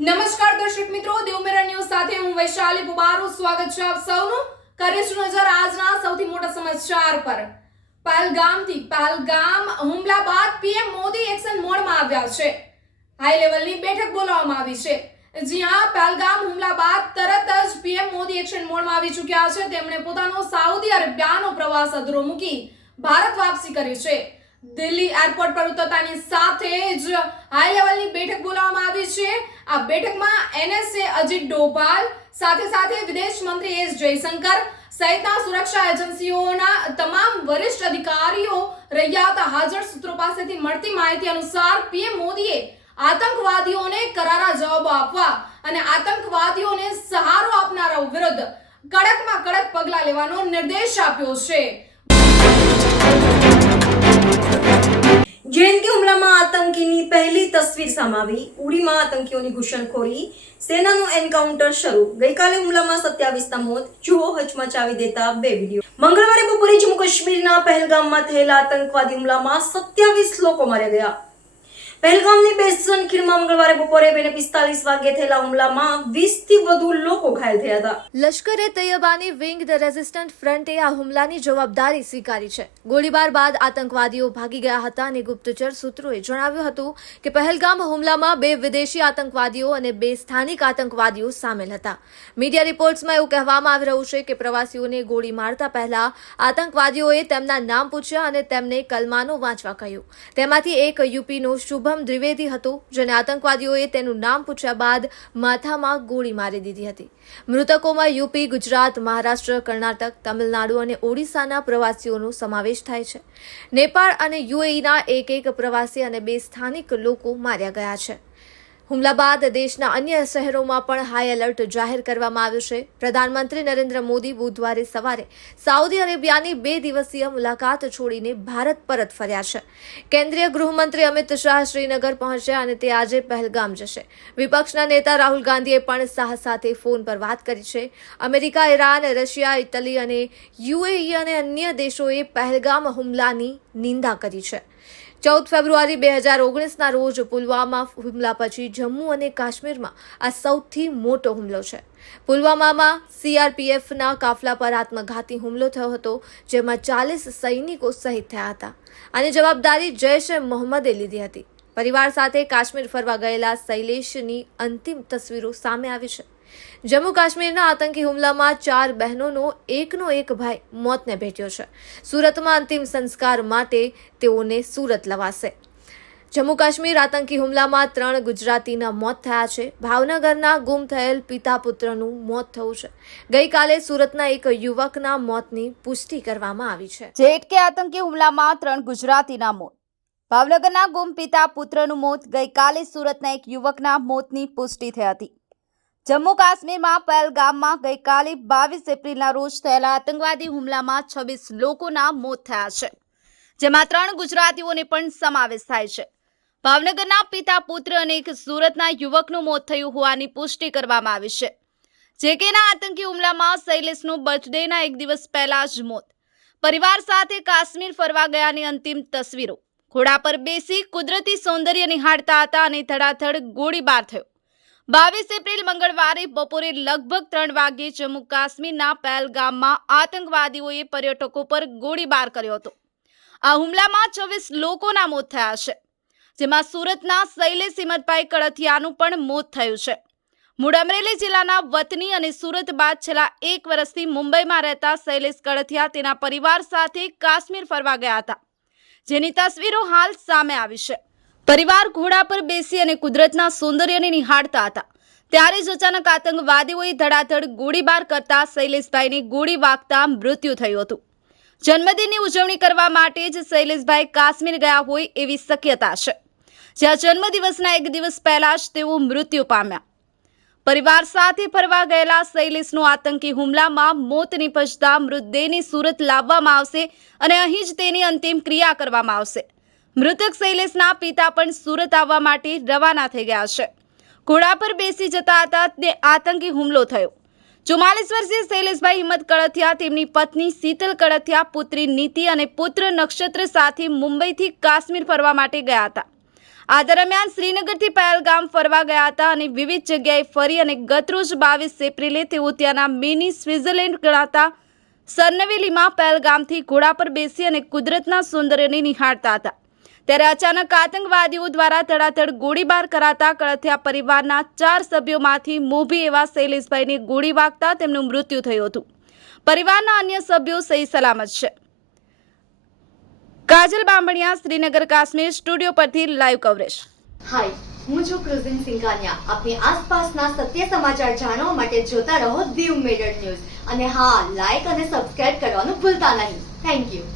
નમસ્કાર દર્શક મિત્રો, દેવમેરા ન્યૂઝ સાથે હું વૈશાલી પુબારું સ્વાગત છે આપ સૌનું. કરીશું નજર આજના સૌથી મોટા સમાચાર પર. પહેલગામ હુમલા બાદ પીએમ મોદી એક્શન મોડમાં આવ્યા છે. હાઈ લેવલની બેઠક બોલાવવામાં આવી છે. જી હા, પહેલગામ હુમલા બાદ તરત જ પીએમ મોદી એક્શન મોડમાં આવી ચૂક્યા છે. તેમણે પોતાનો સાઉદી અરેબિયાનો પ્રવાસ અધૂરો મૂકી ભારત વાપસી કરી છે. દિલ્હી એરપોર્ટ પર ઉતરતાની સાથે જ હાઈ લેવલની બેઠક બોલાવવામાં આવી છે. આ બેઠકમાં એનએસએ અજીત ડોભાલ સાથે વિદેશ મંત્રી એસ જયશંકર સહિતના સુરક્ષા એજન્સીઓના તમામ વરિષ્ઠ અધિકારીઓ રહ્યા હતા. હાજર સૂત્રો પાસેથી મળતી માહિતી અનુસાર પીએમ મોદીએ આતંકવાદીઓને કરારા જવાબો આપવા અને આતંકવાદીઓને સહારો આપનારાઓ વિરુદ્ધ કડકમાં કડક પગલાં લેવાનો નિર્દેશ આપ્યો છે. જેએનકે હુમલામાં આતંકીની પહેલી તસવીર સામે આવી. ઉડીમાં આતંકીઓની ઘૂસણખોરી, સેનાનું એન્કાઉન્ટર શરૂ. ગઈકાલે હુમલામાં 27ના મોત, જુઓ હચમચાવી દેતા બે વિડીયો. મંગળવારે બપોરે જમ્મુ કાશ્મીરના પહેલગામમાં થયેલા આતંકવાદી હુમલામાં 27 લોકો માર્યા ગયા. પહેલગામની બેઝન ખીણમાં મંગળવારે બપોરે 2:45 વાગ્યે થયેલા હુમલામાં 20થી વધુ લોકો ઘાયલ થયા હતા. લશ્કરે તૈયબાની વિંગ ધ રેઝિસ્ટન્ટ ફ્રન્ટે આ હુમલાની જવાબદારી સ્વીકારી છે. ગોળીબાર બાદ આતંકવાદીઓ ભાગી ગયા હતા અને ગુપ્તચર સૂત્રોએ જણાવ્યું હતું કે પહેલગામ હુમલામાં 2 વિદેશી આતંકવાદીઓ અને 2 સ્થાનિક આતંકવાદીઓ સામેલ હતા. મીડિયા રિપોર્ટ્સમાં એવું કહેવામાં આવી રહ્યું છે કે પ્રવાસીઓને ગોળી મારતા પહેલા આતંકવાદીઓએ તેમના નામ પૂછ્યા અને તેમને કલમાનો વાંચવા કહ્યું. તેમાંથી એક યુપીનો શુભમ દ્વિવેદી હતો, જેને આતંકવાદીઓએ તેનું નામ પૂછ્યા બાદ માથામાં ગોળી મારી દીધી હતી. મૃતકોમાં યુપી, ગુજરાત, મહારાષ્ટ્ર, કર્ણાટક, તમિલનાડુ અને ઓડિશાના પ્રવાસીઓનો સમાવેશ થાય છે. નેપાળ અને યુએઈના એક પ્રવાસી અને 2 સ્થાનિક લોકો માર્યા ગયા છે. હુમલા બાદ દેશના અન્ય શહેરોમાં પણ હાઈ એલર્ટ જાહેર કરવામાં આવ્યું છે. પ્રધાનમંત્રી નરેન્દ્ર મોદી બુધવારે સવારે સાઉદી અરેબિયાની 2 દિવસીય મુલાકાત છોડીને ભારત પરત ફર્યા છે. કેન્દ્રીય ગૃહમંત્રી અમિત શાહ શ્રીનગર પહોંચ્યા અને તે આજે પહેલગામ જશે. વિપક્ષના નેતા રાહુલ ગાંધીએ પણ શાહ સાથે ફોન પર વાત કરી છે. અમેરિકા, ઈરાન, રશિયા, ઇટલી અને યુએઈ અને અન્ય દેશોએ પહેલગામ હુમલાની નિંદા કરી છે. 14 ફેબ્રુઆરી 2019ના રોજ પુલવામા હુમલા પછી જમ્મુ અને કાશ્મીરમાં આ સૌથી મોટો હુમલો છે. પુલવામામાં સીઆરપીએફના કાફલા પર આત્મઘાતી હુમલો થયો હતો, જેમાં 40 સૈનિકો શહીદ થયા હતા. આની જવાબદારી જૈશ-એ મોહમ્મદે લીધી હતી. પરિવાર સાથે કાશ્મીર ફરવા ગયેલા શૈલેષની અંતિમ તસવીરો સામે આવી છે. જમ્મુ કાશ્મીરના આતંકી હુમલામાં 4 બહેનોનો એકનો એક ભાઈ મોતને ભેટ્યો છે. સુરતમાં અંતિમ સંસ્કાર માટે તેઓને સુરત લવાશે. જમ્મુ કાશ્મીર આતંકી હુમલામાં 3 ગુજરાતીના મોત થયા છે. ભાવનગરના ગુમ થયેલ પિતા પુત્રનું મોત થયું છે. ગઈકાલે સુરતના એક યુવકના મોતની પુષ્ટિ કરવામાં આવી છે. જેએનકે આતંકી હુમલામાં 3 ગુજરાતીના મોત, ભાવનગરના ગુમ પિતા પુત્રનું મોત. ગઈકાલે સુરતના એક યુવકના મોતની પુષ્ટિ થઈ હતી. જમ્મુ કાશ્મીરમાં પહેલગામમાં ગઈકાલે 22 એપ્રિલના રોજ થયેલા આતંકવાદી હુમલામાં 26 લોકોના મોત થયા છે, જેમાં 3 ગુજરાતીઓને પણ સમાવેશ થાય છે. ભાવનગરના પિતા પુત્ર અને એક સુરતના યુવકનું મોત થયું હોવાની પુષ્ટિ કરવામાં આવી છે. જેકેના આતંકી હુમલામાં શૈલેષનું બર્થડેના 1 દિવસ પહેલા જ મોત. પરિવાર સાથે કાશ્મીર ફરવા ગયાની અંતિમ તસવીરો. ઘોડા પર બેસી કુદરતી સૌંદર્ય નિહાળતા હતા અને ધડાધડ ગોળીબાર થયો. 22 એપ્રિલ મંગળવારે બપોરે લગભગ 3 વાગ્યે જમ્મુ કાશ્મીરના પહેલગામમાં આતંકવાદીઓએ પર્યટકો પર ગોળીબાર કર્યો હતો. આ હુમલામાં 24 લોકોના મોત થયા છે, જેમાં સુરતના શૈલેષ હિંમતભાઈ કળથિયાનું પણ મોત થયું છે. મૂળ અમરેલી જિલ્લાના વતની અને સુરત બાદ છેલ્લા 1 વર્ષથી મુંબઈમાં રહેતા શૈલેષ કળથિયા તેના પરિવાર સાથે કાશ્મીર ફરવા ગયા હતા, જેની તસવીરો હાલ સામે આવી છે. પરિવાર ઘોડા પર બેસી અને કુદરતના સૌંદર્યને નિહાળતા હતા, ત્યારે જ અચાનક આતંકવાદીઓએ ધડાધડ ગોળીબાર કરતા શૈલેષભાઈને ગોળી વાગતા મૃત્યુ થયું હતું. જન્મદિનની ઉજવણી કરવા માટે જ શૈલેષભાઈ કાશ્મીર ગયા હોય એવી શક્યતા છે, જ્યાં જન્મદિવસના 1 દિવસ પહેલા જ તેઓ મૃત્યુ પામ્યા. પરિવાર સાથે ફરવા ગયેલા શૈલેષનું આતંકી હુમલામાં મોત નિપજતા મૃતદેહને સુરત લાવવામાં આવશે અને અહીં જ તેની અંતિમ ક્રિયા કરવામાં આવશે. મૃતક શૈલેષના પિતા પણ સુરત આવવા માટે રવાના થઈ ગયા છે. ઘોડા પર બેસી જતા હતા તે આતંકી હુમલો થયો. 44 વર્ષીય શૈલેષભાઈ હિંમત કળથિયા તેમની પત્ની શીતલ કળથિયા, પુત્રી નીતિ અને પુત્ર નક્ષત્ર સાથે મુંબઈથી કાશ્મીર ફરવા માટે ગયા હતા. આ દરમિયાન શ્રીનગરથી પહેલગામ ફરવા ગયા હતા અને વિવિધ જગ્યાએ ફરી અને ગતરોજ 22 એપ્રિલે તેઓ ત્યાંના મિની સ્વિટ્ઝરલેન્ડ ગણાતા સરનવેલીમાં પહેલગામથી ઘોડા પર બેસી અને કુદરતના સૌંદર્યને નિહાળતા હતા ત્યારે અચાનક આતંકવાદીઓ દ્વારા તડાતડ ગોળીબાર કરાતા કળથિયા પરિવારના 4 સભ્યોમાંથી મોભી એવા શૈલેષભાઈને ગોળી વાગતા તેમનું મૃત્યુ થયું હતું. પરિવારના અન્ય સભ્યો સહી સલામત છે. કાજલ બામણિયા, શ્રીનગર, કાશ્મીર સ્ટુડિયો પરથી લાઈવ કવરેજ. હાય, હું છું ક્રુઝિન સિંઘાનિયા. આપની આસપાસના સત્ય સમાચાર જાણવા માટે જોતા રહો દીવ મિરર ન્યૂઝ અને હા, લાઈક અને સબસ્ક્રાઇબ કરવાનું ભૂલતા નહીં. Thank you.